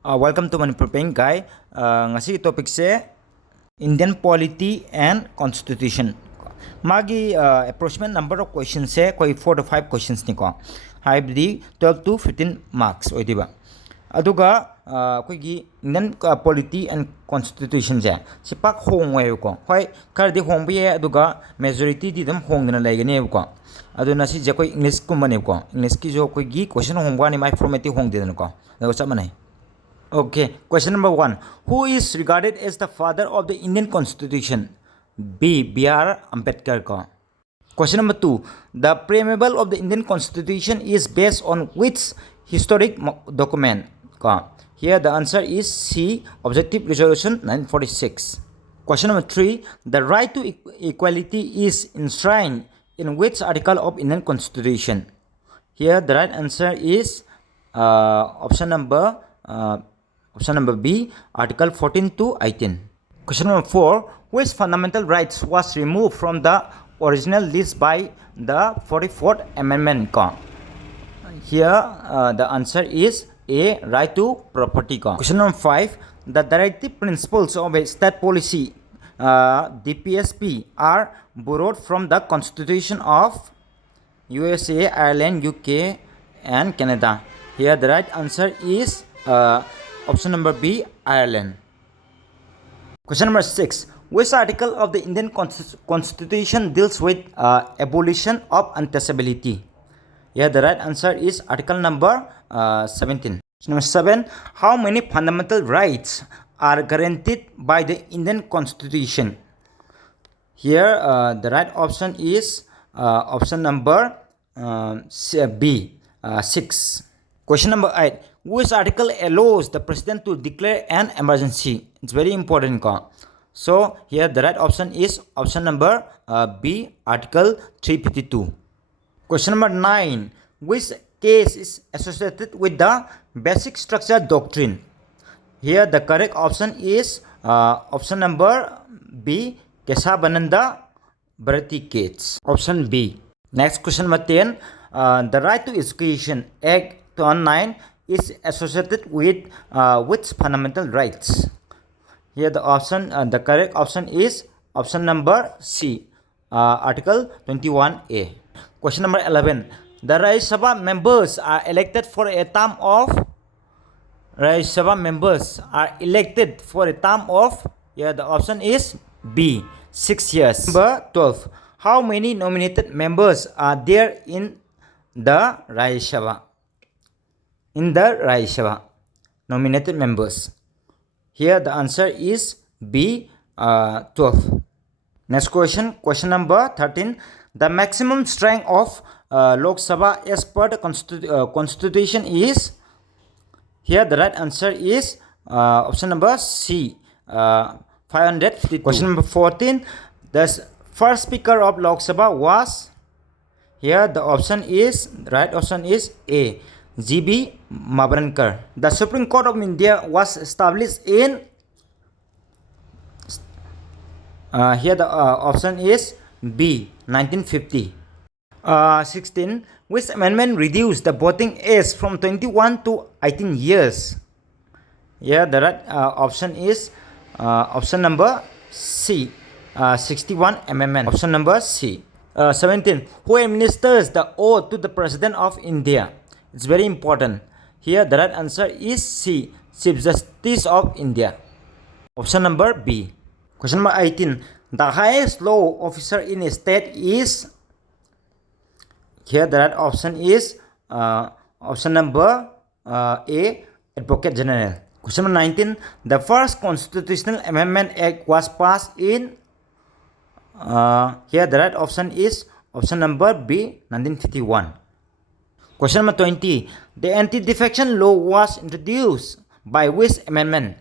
Welcome to Manipur Paying Guy. Ngasi topic se Indian Polity and Constitution. Magi approximate number of questions se koi 4 to 5 questions ni ko. Haibdi 12 to 15 marks oidiba. Aduga koi gi Indian Polity and Constitution je sipak hong wayo ko. Hoi kar di hong biye aduga majority di dam hong na laigani ko. Aduna si je koi English ko mane ko. English ki jo koi gi question hong ba ni mai format hong de ko. Dago sa manai. Okay, question number 1. Who is regarded as the father of the Indian Constitution? B. B.R. Ambedkar ko. Question number 2. The preamble of the Indian Constitution is based on which historic document? Ko. Here the answer is C. Objective Resolution 1946. Question number 3. The right to equality is enshrined in which article of Indian Constitution? Here the right answer is option number B, Article 14 to 18. Question number 4. Which fundamental rights was removed from the original list by the 44th Amendment? Here the answer is A. Right to property. Question number 5. The directive principles of a state policy DPSP are borrowed from the Constitution of USA, Ireland, UK and Canada. Here the right answer is option number B, Ireland. Question number 6. Which article of the Indian Constitution deals with abolition of untouchability? Here the right answer is article number 17. Question number 7. How many fundamental rights are guaranteed by the Indian Constitution? Here the right option is option number B, 6. Question number 8. Which article allows the president to declare an emergency? It's very important. So here the right option is option number B, Article 352. Question number 9. Which case is associated with the basic structure doctrine? Here the correct option is option number B, Kesavananda Bharati case. Option B. Next question number 10. The Right to Education Act 2009 is associated with which fundamental rights? Here the correct option is option number C, Article 21A. Question number 11. The Rajya Sabha members are elected for a term of here the option is B, 6 years. Number 12. How many nominated members are there in the Rajya Sabha? In the Rajya Sabha, nominated members. Here the answer is B, 12. Next question, question number 13. The maximum strength of Lok Sabha as per the Constitution is? Here the right answer is option number C, 550. Question number 14. The first speaker of Lok Sabha was? Here the right option is A, G.B. Mabrankar. The Supreme Court of India was established in? Here the option is B, 1950. 16. Which amendment reduced the voting age from 21 to 18 years? Here the right option is option number C, 61 amendment. Option number C. 17. Who administers the oath to the President of India? It's very important. Here the right answer is C, Chief Justice of India. Option number B. Question number 18. The highest law officer in a state is? Here the right option is option number A, Advocate General. Question number 19. The first Constitutional Amendment Act was passed in? Here the right option is option number B, 1951. Question number 20. The anti-defection law was introduced by which amendment?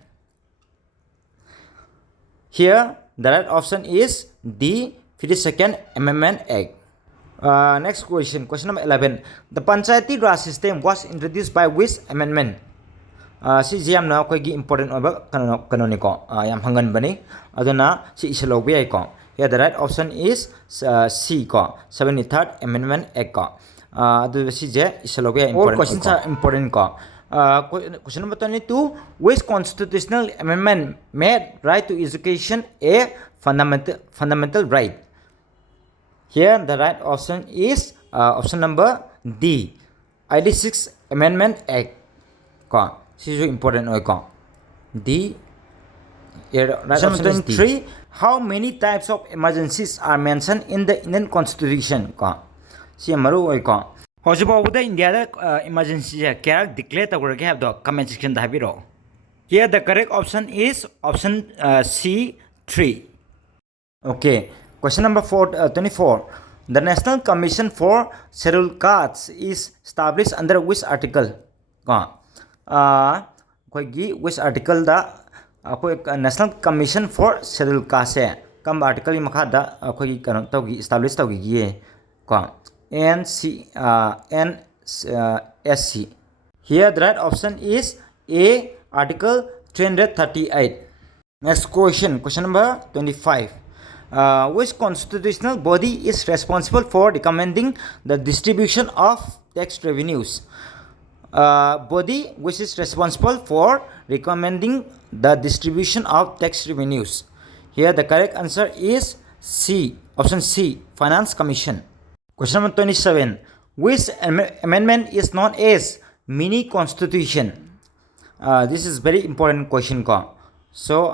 Here the right option is D, 52nd Amendment Act. Next question, question number 11. The Panchayati Raj system was introduced by which amendment? Si jam na ko gi important oba kanoni ko yam hangan bani aduna si isalo bi ko. Here the right option is C ko, 73rd Amendment Act ko. All questions are important ko. Question number 22. Which constitutional amendment made right to education a fundamental right? Here the right option is option number D. 86 Amendment Act. This is important. D. Right option is D. 3. How many types of emergencies are mentioned in the Indian Constitution? Hojibawuda India emergency kya declare tawrage have the comment section da habiro. Here the correct option is option C 3. Okay. Question number 24. The National Commission for Scheduled Castes is established under which article? Which article the National Commission for Scheduled Castes? Come article in Makada established NSC. Here the right option is A, article 338. Next question, question number 25. Which constitutional body is responsible for recommending the distribution of tax revenues? Body which is responsible for recommending the distribution of tax revenues. Here the correct answer is C, option C, Finance Commission. Question number 27. Which amendment is known as mini constitution? This is very important question. So,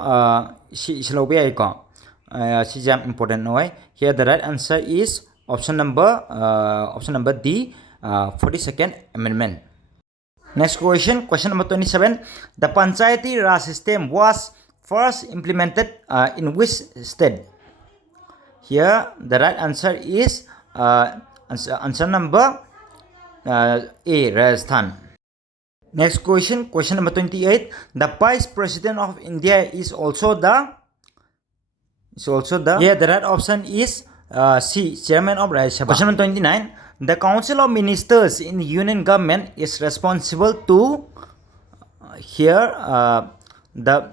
important. Here the right answer is option number D, 42nd Amendment. Next question, question number 27. The Panchayati Raj system was first implemented in which state? Here the right answer is answer number A, Rajasthan. Next question, question number 28. The Vice President of India is also the here the right option is C, Chairman of Rajya Sabha. Question number 29. The Council of Ministers in the Union Government is responsible to here the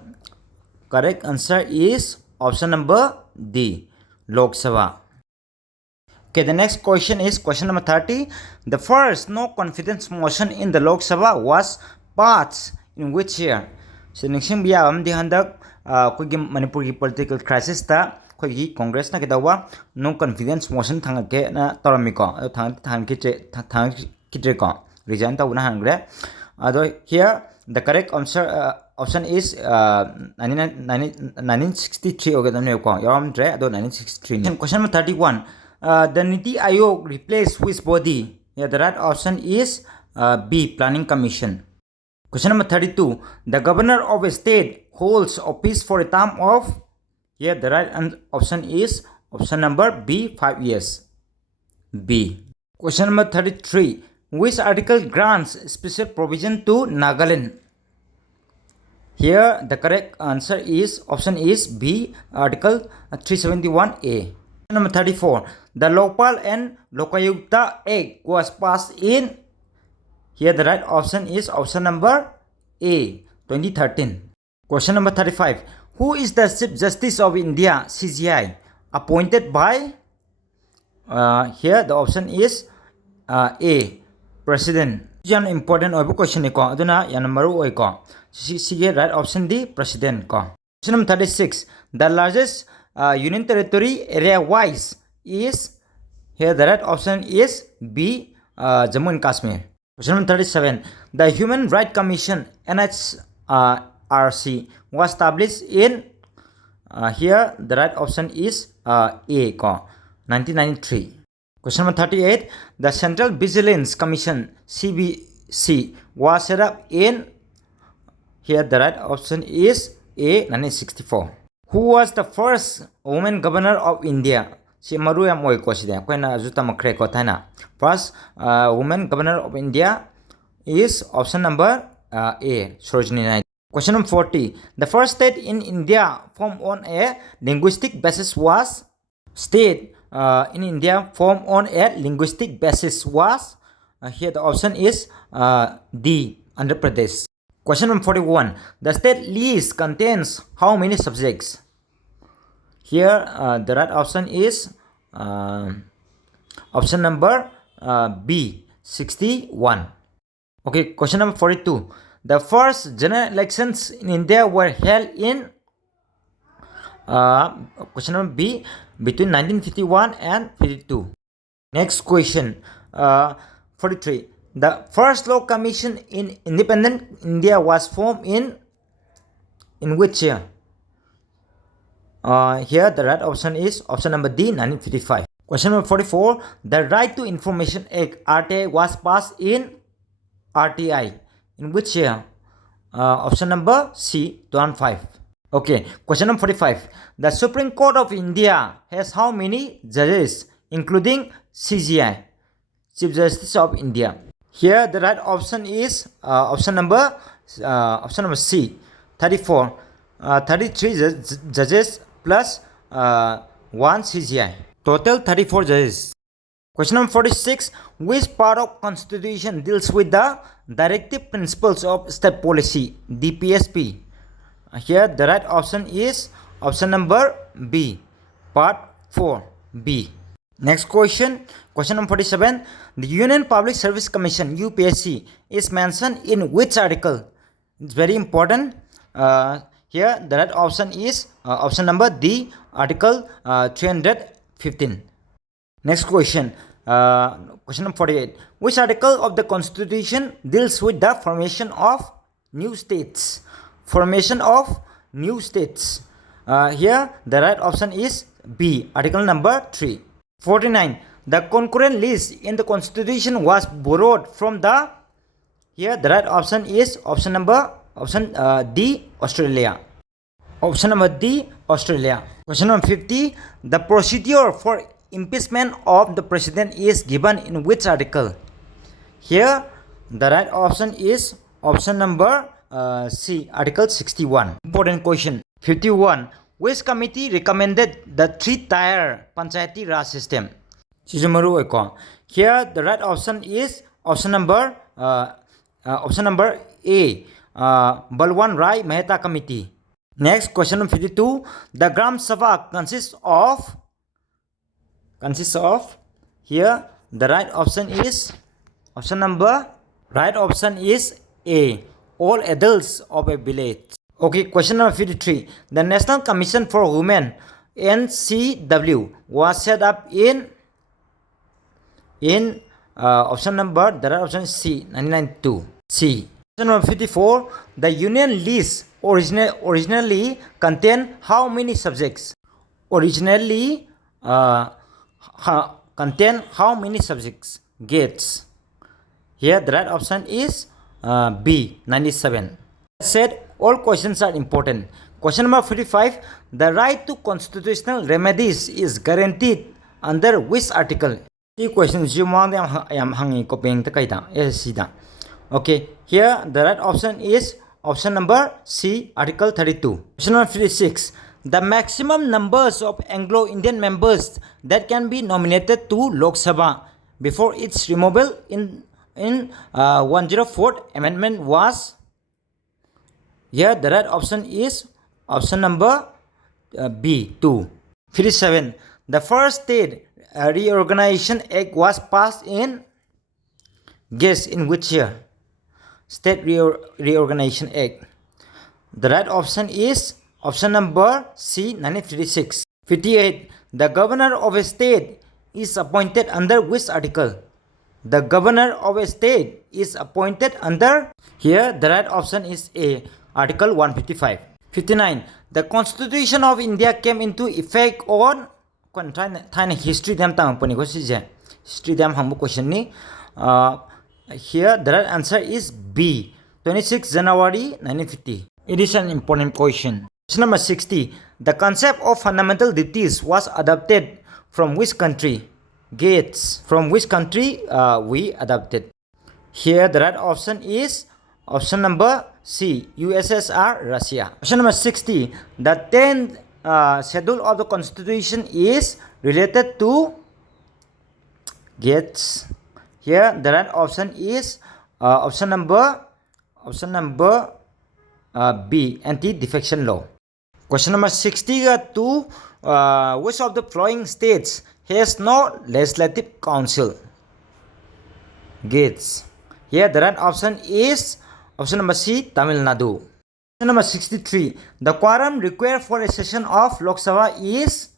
correct answer is option number D, Lok Sabha. Okay, the next question is question number 30. The first no confidence motion in the Lok Sabha was passed in which year? So next year am di handak Manipur political crisis ta Congress na kitawa no confidence motion thangake na toramiko thang kitre ko resign ta una hangre. Here the correct answer option is 1963 okay damne ko yaram dre ado 1963. Question number 31. The Niti Aayog replaced which body? Here the right option is B, Planning Commission. Question number 32. The Governor of a state holds office for a term of, here the right option is option number B, 5 years. B. Question number 33. Which article grants special provision to Nagaland? Here the correct answer is option is B, article 371A. Number 34. The Lokpal and Lokayukta Act was passed in, here the right option is option number A, 2013. Question number 35. Who is the Chief Justice of India, CGI, appointed by? Here the option is A, President. Yan important question ko. Aduna yan maru ko. Sige right option D, President ko. Question number 36. The largest Union Territory area wise is, here the right option is B, Jammu and Kashmir. Question number 37. The Human Rights Commission NHRC was established in, here the right option is A, 1993. Question number 38. The Central Vigilance Commission CBC was set up in, here the right option is A, 1964. Who was the first woman governor of India? Si maru ya moi ko sida ko na juta makre ko thana. First woman governor of India is option number A, Sarojini Naidu. Question number 40. The first state in India formed on a linguistic basis was, state in India formed on a linguistic basis was, here the option is D, Andhra Pradesh. Question number 41. The state list contains how many subjects? Here the right option is option number B, 61. Okay, question number 42. The first general elections in India were held in question number B, between 1951 and 52. Next question, 43. The first law commission in independent India was formed in which year? Here the right option is option number D, 1955. Question number 44. The Right to Information Act (RTI) was passed in RTI in which year? Option number C, 2005. Okay, question number 45. The Supreme Court of India has how many judges, including CGI, Chief Justice of India? Here the right option is option number C, 34. 33 judges plus 1 CGI. Total 34 judges. Question number 46. Which part of Constitution deals with the Directive Principles of State Policy, DPSP? Here the right option is option number B, part 4B. Next question, question number 47. The Union Public Service Commission UPSC is mentioned in which article? It's very important. Here the right option is option number D, article 315. Next question, question number 48. Which article of the Constitution deals with the formation of new states? Formation of new states. Here the right option is B, article number 3. 49. The concurrent list in the Constitution was borrowed from the. Here the right option is option D, Australia. Option number D, Australia. Question number 50. The procedure for impeachment of the president is given in which article? Here the right option is option number C, article 61. Important question. 51. Which committee recommended the three-tier Panchayati Raj system? Here the right option is option number A, Balwan Rai Mehta Committee. Next, question number 52. The Gram Sabha consists of. Here the right option is option number. Right option is A, all adults of a village. Okay, question number 53. The National Commission for Women (NCW) was set up in option number. The right option is C, 1992. C. Question number 54. The Union list originally contained how many subjects? Originally contain how many subjects? Gates. Here the right option is B, 97. Said all questions are important. Question number 55. The right to constitutional remedies is guaranteed under which article? The questions you want I am hanging copying the kaita SSC. Okay, here the right option is option number C, article 32. Question number 56. The maximum numbers of Anglo-Indian members that can be nominated to Lok Sabha before its removal in 104th amendment was. Here the right option is option number B, 2. 57. The first state reorganization act was passed in. Guess in which year? State reorganization act. The right option is option number C, 1956. 58. The governor of a state is appointed under which article? The governor of a state is appointed under. Here the right option is A, article 155. 59. The Constitution of India came into effect on. History them history them humble question ni. Here the right answer is B, 26 January 1950. It is an important question. Question number 60. The concept of fundamental duties was adopted from which country? Gates. From which country we adopted? Here the right option is option number C, USSR, Russia. Question number 60. The 10th schedule of the Constitution is related to. Gates. Here the right option is option number B, anti-defection law. Question number 62. Which of the following states has no legislative council? Gates. Here the right option is option number C, Tamil Nadu. Question number 63. The quorum required for a session of Lok Sabha is,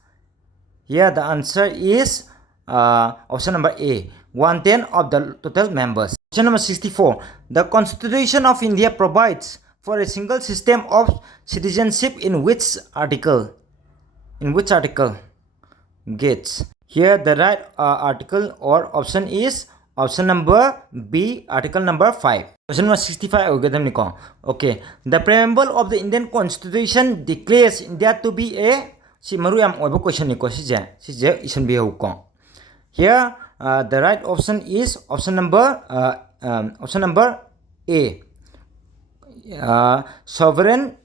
here the answer is option number A, 1/10 of the total members. Question number 64. The Constitution of India provides for a single system of citizenship in which article? In which article? Gets. Here the right article or option is option number B, article number 5. Question number 65. Okay. The preamble of the Indian Constitution declares India to be a, si maruyam oibo question niko si je isan bi ko. Here the right option is option number A. Sovereign.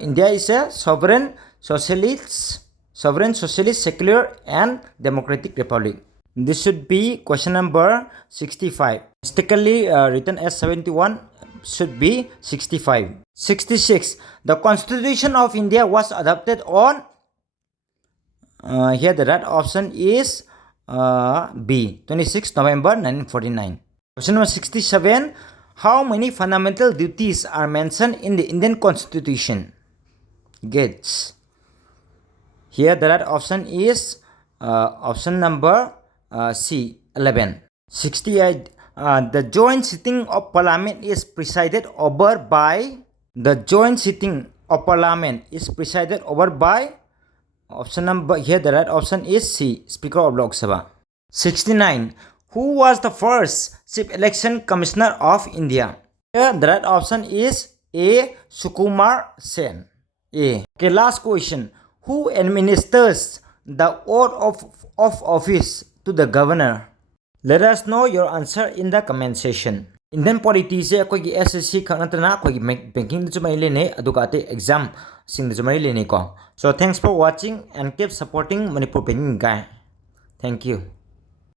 India is a sovereign socialist, secular and democratic republic. This should be question number 65. Mistakenly written as 71, should be 65. 66. The Constitution of India was adopted on, here the right option is B, 26 November 1949. Question number 67. How many fundamental duties are mentioned in the Indian Constitution? Gets. Here the right option is option number C, 11. 68. The joint sitting of Parliament is presided over by, the joint sitting of Parliament is presided over by, option number, here the right option is C, Speaker of Lok Sabha. 69. Who was the first Chief Election Commissioner of India? Here the right option is A, Sukumar Sen. A. Okay, last question. Who administers the oath of office to the governor? Let us know your answer in the comment section. Indian polity se koi gi SSC khangatna koi banking chu mai lene aduka te exam sing chu mai lene ko. So thanks for watching and keep supporting Manipur Banking Guy. Thank you.